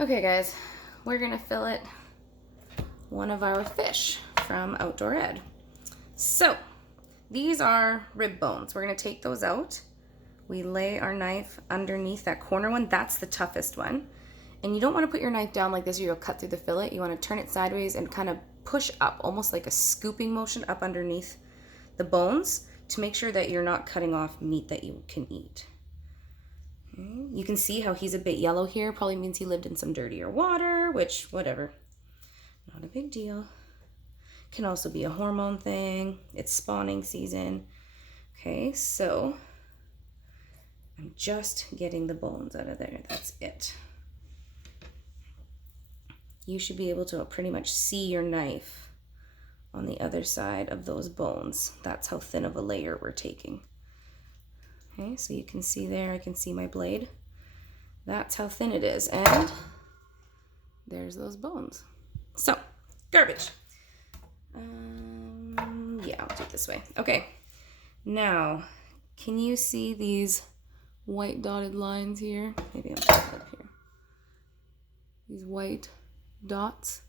Okay guys, we're gonna fillet one of our fish from Outdoor Ed. So these are rib bones. We're gonna take those out. We lay our knife underneath that corner one. That's the toughest one. And you don't wanna put your knife down like this, you'll cut through the fillet. You wanna turn it sideways and kind of push up, almost like a scooping motion up underneath the bones to make sure that you're not cutting off meat that you can eat. You can see how he's a bit yellow here. Probably means he lived in some dirtier water, which, whatever. Not a big deal. Can also be a hormone thing. It's spawning season. Okay, so I'm just getting the bones out of there. That's it. You should be able to pretty much see your knife on the other side of those bones. That's how thin of a layer we're taking. Okay, so you can see there, I can see my blade. That's how thin it is, and there's those bones. So, garbage. Yeah, I'll do it this way. Okay, now, can you see these white dotted lines here? Maybe I'll put it up here. These white dots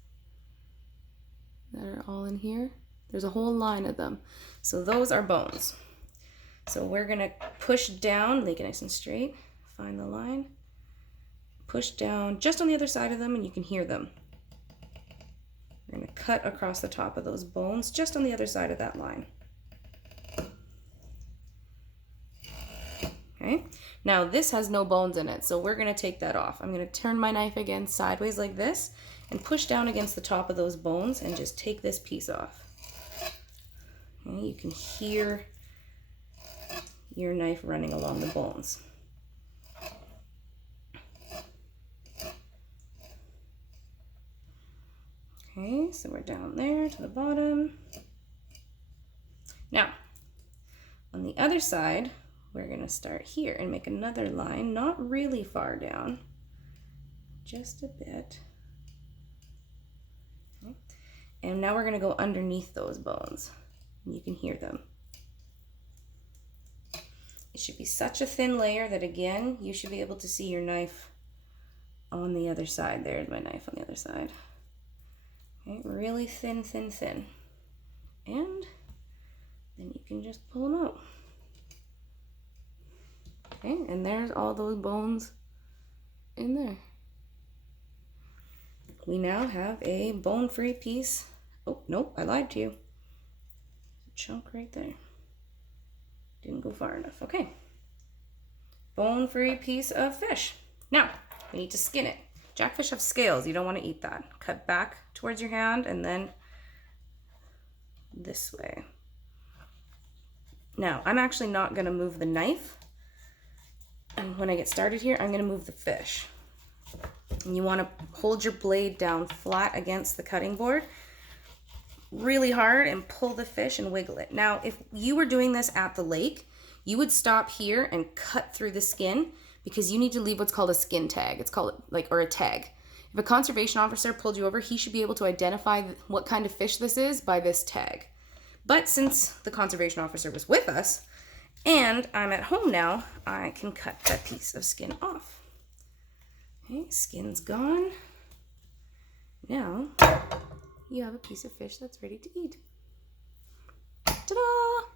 that are all in here. There's a whole line of them. So those are bones. So we're gonna push down, make it nice and straight, find the line, push down just on the other side of them and you can hear them. We're gonna cut across the top of those bones just on the other side of that line. Okay, now this has no bones in it, so we're gonna take that off. I'm gonna turn my knife again sideways like this and push down against the top of those bones and just take this piece off. Okay, you can hear your knife running along the bones. Okay, so we're down there to the bottom. Now, on the other side, we're gonna start here and make another line, not really far down, just a bit. Okay. And now we're gonna go underneath those bones. You can hear them. It should be such a thin layer that, again, you should be able to see your knife on the other side. There's my knife on the other side. Okay, really thin, thin, thin. And then you can just pull them out. Okay, and there's all those bones in there. We now have a bone-free piece. Oh, nope, I lied to you. A chunk right there. Didn't go far enough. Okay. Bone-free piece of fish. Now, we need to skin it. Jackfish have scales. You don't want to eat that. Cut back towards your hand and then this way. Now, I'm actually not going to move the knife. And when I get started here, I'm going to move the fish. And you want to hold your blade down flat against the cutting board really hard and pull the fish and wiggle it. Now, if you were doing this at the lake, you would stop here and cut through the skin because you need to leave what's called a skin tag. It's called or a tag. If a conservation officer pulled you over, he should be able to identify what kind of fish this is by this tag. But since the conservation officer was with us and I'm at home now, I can cut that piece of skin off. Okay, skin's gone. Now, you have a piece of fish that's ready to eat. Ta-da!